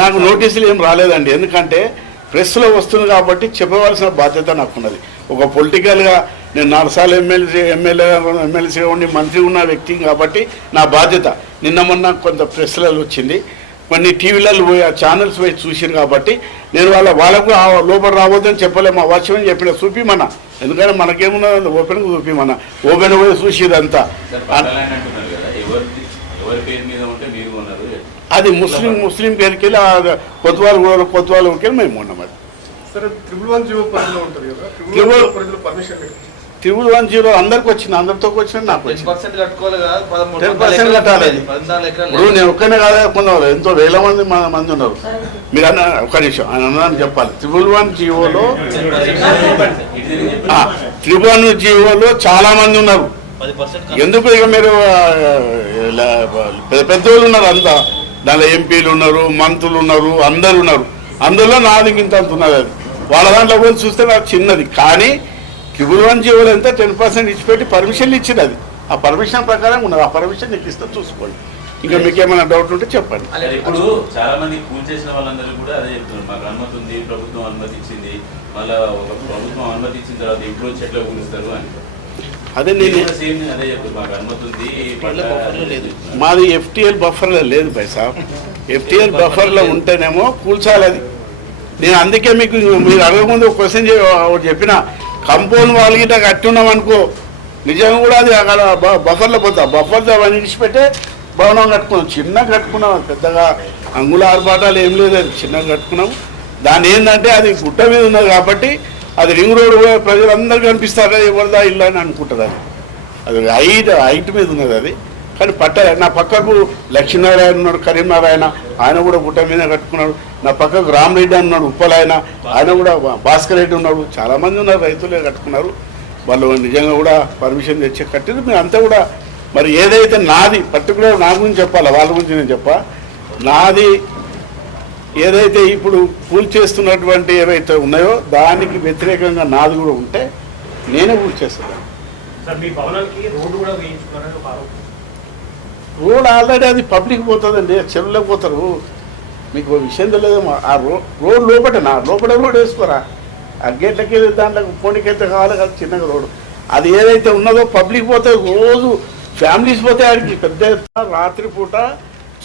నాకు నోటీసులు ఏం రాలేదండి. ఎందుకంటే ప్రెస్లో వస్తుంది కాబట్టి చెప్పవలసిన బాధ్యత నాకున్నది. ఒక పొలిటికల్గా నేను నాలుగు సార్లు ఎమ్మెల్సీ ఎమ్మెల్యే ఎమ్మెల్సీగా ఉండి మంత్రి ఉన్న వ్యక్తి కాబట్టి నా బాధ్యత. నిన్న మొన్న కొంత ప్రెస్లలో వచ్చింది. కొన్ని టీవీలలో పోయి ఆ ఛానల్స్ పోయి చూసాను కాబట్టి నేను వాళ్ళ వాళ్ళకు ఆ లోపల రావద్దని చెప్పలే మా వాచ్యమని చెప్పిన చూపిమన్నా. ఎందుకంటే మనకేమున్నది ఓపెన్గా చూపిమన్నా. ఓపెన్ పోయి చూసేదంతా ఎవరి పేరు మీద ఉంటే మీరు ఉన్నారు. అది ముస్లిం ముస్లిం పేరుకి వెళ్ళి ఆ కొత్వాలు కూడా కొత్వాలు వెళ్ళి మేము ఉన్నాం అది. త్రిబుల్ వన్ జీరో అందరికి వచ్చింది అందరితో వచ్చిన నాకు టెన్ వచ్చింది. పర్సెంట్ కట్టుకోవాలి కదా పదమూడు 10% పద్నాలుగు కట్టాలి. ఇప్పుడు నేను ఒక్కనే కాదా కొందరు ఎంతో వేల మంది మన మంది ఉన్నారు. మీరు అన్న ఒక్క నిమిషం ఆయన అన్నాను చెప్పాలి. త్రిబుల్ వన్ జీవోలో త్రిబుల్ వన్ జీవోలో చాలా మంది ఉన్నారు. ఎందుకు ఇక మీరు పెద్ద పెద్దోళ్ళు ఉన్నారు అంతా? దానిలో ఎంపీలు ఉన్నారు మంత్రులు ఉన్నారు అందరు ఉన్నారు. అందులో నాది ఇంత అంత ఉన్నది అది. వాళ్ళ దాంట్లో పోయి చూస్తే నాకు చిన్నది. కానీ త్రిబుల్ వన్ జీవోలు ఎంత టెన్ పర్సెంట్ ఇచ్చిపెట్టి పర్మిషన్ ఇచ్చింది అది. ఆ పర్మిషన్ ప్రకారం ఉన్నది. ఆ పర్మిషన్ నీకు ఇస్తే చూసుకోండి. ఇంకా మీకు ఏమైనా డౌట్ ఉంటే చెప్పండి. ఇప్పుడు చాలా మంది కూల్ చేసిన వాళ్ళందరూ కూడా అదే చెప్తున్నారు. మాకు అనుమతి ఉంది ప్రభుత్వం అనుమతి ఇచ్చింది. మళ్ళా ఒక ప్రభుత్వం అనుమతి ఇచ్చిన తర్వాత ఇప్పుడు వచ్చి ఎట్లా కూలుస్తారు అని. అదే నేను. మాది ఎఫ్టిఎల్ బఫర్లో లేదు పైసా. ఎఫ్టిఎల్ బఫర్లో ఉంటేనేమో కూల్చాలి అది. నేను అందుకే మీకు మీరు అడగకముందు ఒక క్వశ్చన్ ఒకటి చెప్పిన. కంపౌండ్ వాళ్ళ గిట్ట కట్టున్నాం అనుకో నిజంగా కూడా అది అక్కడ బఫర్లో పోతా. బఫర్ అవన్నీ విడిచిపెట్టే భవనం కట్టుకున్నాం. చిన్నగా కట్టుకున్నాం. పెద్దగా అంగుళ ఆర్భాటాలు ఏం లేదు. అది చిన్నగా కట్టుకున్నాం. దాని ఏంటంటే అది గుట్ట మీద ఉన్నది కాబట్టి అది రింగ్ రోడ్ పోయే ప్రజలందరూ కనిపిస్తారు? ఎవరిదా ఇల్లు అని అనుకుంటారు అది. హైట్ హైట్ మీద ఉన్నది అది. కానీ పట్ట నా పక్కకు లక్ష్మీనారాయణ ఉన్నాడు కరీంనారాయణ. ఆయన కూడా గుట్ట మీద కట్టుకున్నాడు. నా పక్కకు రామరెడ్డి అని ఉన్నాడు ఉప్పలాయన ఆయన కూడా భాస్కర్ రెడ్డి ఉన్నాడు. చాలామంది ఉన్నారు రైతులే కట్టుకున్నారు. వాళ్ళు నిజంగా కూడా పర్మిషన్ తెచ్చి కట్టింది మేము అంతా కూడా మరి ఏదైతే నాది పర్టికులర్ నా గురించి చెప్పాలి? వాళ్ళ గురించి నేను చెప్పా. నాది ఏదైతే ఇప్పుడు పూల్ చేస్తున్నటువంటి ఏవైతే ఉన్నాయో దానికి వ్యతిరేకంగా నాది కూడా ఉంటే నేనే పూల్ చేస్తాను. రోడ్ ఆల్రెడీ అది పబ్లిక్ పోతుందండి చెరువులోకి పోతారు. మీకు విషయం తెలియదేమో ఆ రో రోడ్ లోపటనా లోపల రోడ్ వేసుకోరా? ఆ గేట్లకి వెళ్ళి దాంట్లో పోనీకైతే కావాలి కదా చిన్నగా రోడ్డు అది ఏదైతే ఉన్నదో పబ్లిక్ పోతే రోజు ఫ్యామిలీస్ పోతే ఆడికి పెద్ద ఎత్తున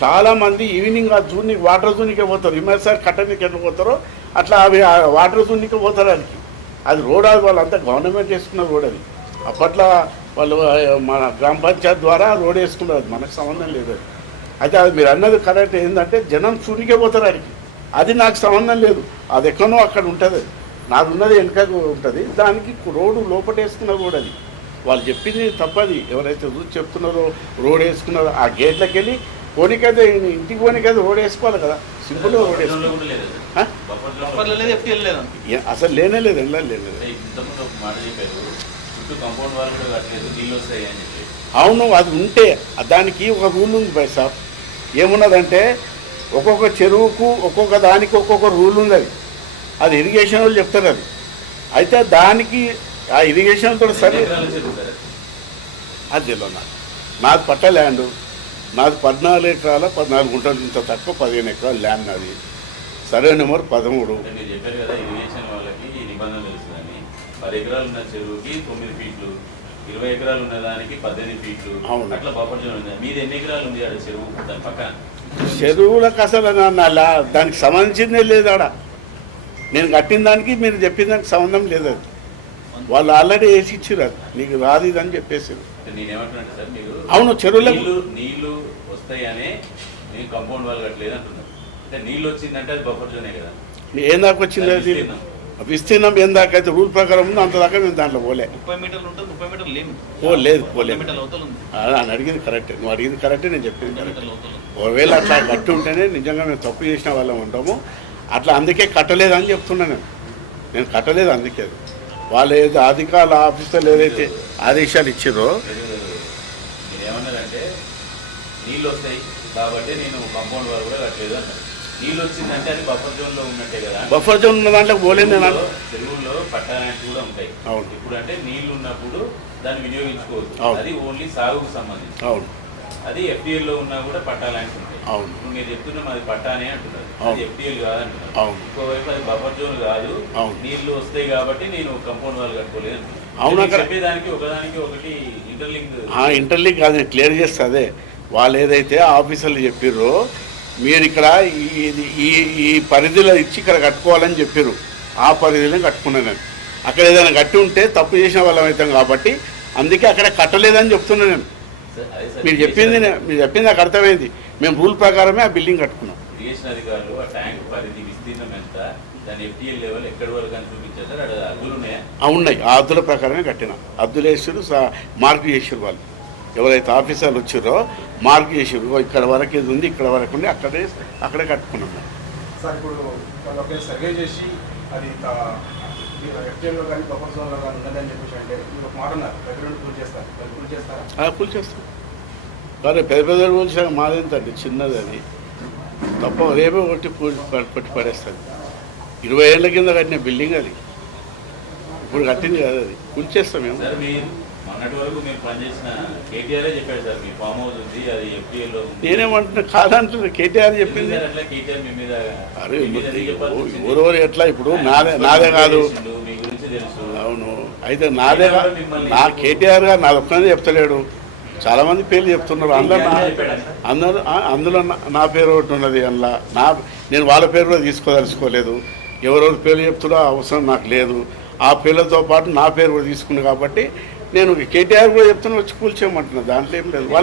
చాలామంది ఈవినింగ్ ఆ జూన్కి వాటర్ జూనికే పోతారు. హిమాయసారి కట్టనికి ఎట్లా పోతారో అట్లా అవి వాటర్ జూన్కి పోతారు ఆడికి. అది రోడ్ అది వాళ్ళంతా గవర్నమెంట్ వేసుకున్న రోడ్ అది. అప్పట్లో వాళ్ళు మన గ్రామ పంచాయత్ ద్వారా రోడ్ వేసుకున్నారు. అది మనకు సంబంధం లేదు అది. అయితే అది మీరు అన్నది కరెక్ట్ ఏంటంటే జనం చూనికే పోతారు అడిగి అది నాకు సంబంధం లేదు. అది ఎక్కడో అక్కడ ఉంటుంది. అది నాది ఉన్నది వెనకకు ఉంటుంది. దానికి రోడ్డు లోపల వేసుకున్న రోడ్ అది. వాళ్ళు చెప్పింది తప్పది. ఎవరైతే చూసి చెప్తున్నారో రోడ్ వేసుకున్నారో ఆ గేట్లకి వెళ్ళి పోనీకైతే ఇంటికి పోనీకైతే రోడ్ వేసుకోవాలి కదా సింపుల్గా ఏ- అసలు లేనే లేదు ఎలా లేదు అవును అది ఉంటే దానికి ఒక రూల్ ఉంది బై సాబ్. ఏమున్నదంటే ఒక్కొక్క చెరువుకు ఒక్కొక్క దానికి ఒక్కొక్క రూల్ ఉంది అది. అది ఇరిగేషన్ వాళ్ళు చెప్తారు అది. అయితే దానికి ఆ ఇరిగేషన్ తోటి సరే అది? తెలియదు నాకు. నాది పట్ట ల్యాండ్ నాది పద్నాలుగు ఎకరాల పద్నాలుగు గుంటలు ఇంత తక్కువ పదిహేను ఎకరాల ల్యాండ్ నాది. సర్వే నెంబర్ పదమూడు. అంటే మీరు చెప్పారు కదా ఇరిగేషన్ వాళ్ళకి ఈ నిబంధన తెలుస్తుందని. పది ఎకరాలు ఉన్న చెరువుకి తొమ్మిది ఫీట్లు ఇరవై ఎకరాలు ఉన్న దానికి పద్దెనిమిది ఫీట్లు. అవును. అట్లా ఉంది? మీది ఎన్ని ఎకరాలు ఉంది ఆడ చెరువు దాని పక్కన చెరువులకు అసలు దానికి సంబంధించిందే లేదు ఆడ. నేను కట్టిన దానికి మీరు చెప్పిన దానికి సంబంధం లేదు అది. వాళ్ళు ఆల్రెడీ వేసి ఇచ్చారు అది నీకు రాదు ఇది అని చెప్పేసారు అవును, చెరువులకు- నీళ్ళు వస్తాయనే కంపౌండ్ వాళ్ళు కట్టలేదు అంటున్నాను అంటే నీళ్ళు వచ్చిందంటే అది బఫర్ జోనే కదా. ఏం దాకా వచ్చింది అది? విస్తీర్ణం. ఏం దాకా అయితే? రూల్ ప్రకారం ఉందో అంత దాకా మేము దాంట్లో పోలే. ముప్పై మీటర్లు ఉంటుంది ముప్పై మీటర్లు లేము ఓ, లేదు, పోలేదు. అని అడిగింది కరెక్టే నువ్వు అడిగింది కరెక్టే నేను చెప్పింది కరెక్ట్ ఒకవేళ అట్లా కట్టి ఉంటేనే నిజంగా మేము తప్పు చేసిన వాళ్ళం ఉంటాము. అట్లా అందుకే కట్టలేదని చెప్తున్నాను నేను. నేను కట్టలేదు అందుకే అది. వాళ్ళు ఏదో అధికారుల ఆఫీసర్లు ఏదైతే ఆదేశాలు ఇచ్చారో ఏమన్నారంటే నీళ్ళు వస్తాయి కాబట్టి నేను కంపౌండ్ వాళ్ళు కూడా కట్టలేదు అన్నారు నీళ్ళు వచ్చిందంటే అది బఫర్ జోన్లో ఉన్నట్టే కదా. బఫర్ జోన్ ఉన్న దాంట్లో పోలేదు చెరువుల్లో పట్టాలాంటి కూడా ఉంటాయి. అవును. ఇప్పుడు అంటే నీళ్ళు ఉన్నప్పుడు దాన్ని వినియోగించుకోవచ్చు. అది ఓన్లీ సాగుకు సంబంధించి. అవును. అది FDL లో ఉన్నా కూడా పట్టాలాంటి ఉంటాయి. అవును. మీరు చెప్తున్న మాది పట్టానే అంటున్నారు. అది ఎఫ్టీఎల్ కాదంటున్నారు. ఇంకోవైపు అది బఫర్ జోన్ కాదు. నీళ్ళు వస్తాయి కాబట్టి నేను కంపౌండ్ వాళ్ళు కట్టుకోలేదు. అవును, అక్కడ- చెప్పేదానికి ఒకదానికి ఒకటి ఇంటర్లింక్ ఇంటర్లీక్ కాదు నేను క్లియర్ చేస్తా అదే. వాళ్ళు ఏదైతే ఆఫీసర్లు చెప్పిర్రో మీరు ఇక్కడ ఈ- ఈ పరిధిలో ఇచ్చి ఇక్కడ కట్టుకోవాలని చెప్పారు ఆ పరిధిలో కట్టుకున్నాను నేను. అక్కడ ఏదైనా కట్టి ఉంటే తప్పు చేసిన వాళ్ళం అవుతాం కాబట్టి అందుకే అక్కడ కట్టలేదని చెప్తున్నాను నేను. అదే మీరు చెప్పింది మీరు చెప్పింది నాకు అర్థమైంది. మేము రూల్ ప్రకారమే ఆ బిల్డింగ్ కట్టుకున్నాం. ఇరిగేషన్ అధికారులు ఆ ట్యాంక్ పరిధి విస్తీర్ణం ఎంత దాని ఎఫ్టీఎల్ లెవెల్ ఎక్కడి వరకు అని చూపించారు ఉన్నాయా? ఆ ఉన్నాయి. ఆ అద్దుల ప్రకారమే కట్టిన. అద్దులు వేసారు సా- మార్క్ చేసారు వాళ్ళు. ఎవరైతే ఆఫీసర్లు వచ్చారో మార్క్ చేసారు "ఓ, ఇక్కడ వరకు ఇది ఉంది ఇక్కడ వరకు ఉంది అక్కడే అక్కడే కట్టుకున్నాం. సార్ ఇప్పుడు సర్వే చేసి అది కానీ బఫర్ జోన్లో కానీ ఉన్నదని చెప్పేసి అంటే మీరు ఒక మాట ఉన్నారు దగ్గర నుండి పూర్తి చేస్తారు? చేస్తాం. కానీ పెద్ద పెద్ద కూల్చాక మాదేంతండి చిన్నది అది. తప్ప రేపే కొట్టి కూలి కొట్టి పడేస్తుంది. ఇరవై ఏళ్ళ కింద కట్టిన బిల్డింగ్ అది. ఇప్పుడు కట్టింది కదా అది. కూల్చేస్తాం మేము. మొన్నటి వరకు మీరు పనిచేసిన కేటీఆర్ చెప్పాడు సార్ మీ ఫామ్ హౌస్ ఉంది అది నేనేమంటున్నా కాదంటున్నా కేటీఆర్ చెప్పింది. అరే? ఎవరెవరు ఎట్లా ఇప్పుడు? నాదే నాదే కాదు. అవును. అయితే నాదే నా కేటీఆర్ గారు నాది ఒక్కనే చెప్తలేడు. చాలా మంది పేర్లు చెప్తున్నారు. అందరు నా అందరూ అందులో నా- నా పేరు ఒకటి ఉన్నది అందులో. నా నేను వాళ్ళ పేరు కూడా తీసుకోదలుచుకోలేదు. ఎవరెవరి పేర్లు చెప్తున్నా అవసరం నాకు లేదు. ఆ పేర్లతో పాటు నా పేరు కూడా తీసుకున్నా కాబట్టి నేను కేటీఆర్ కూడా చెప్తున్నా వచ్చి కూల్చేయమంటున్నా. దాంట్లో ఏం లేదు. వాళ్ళు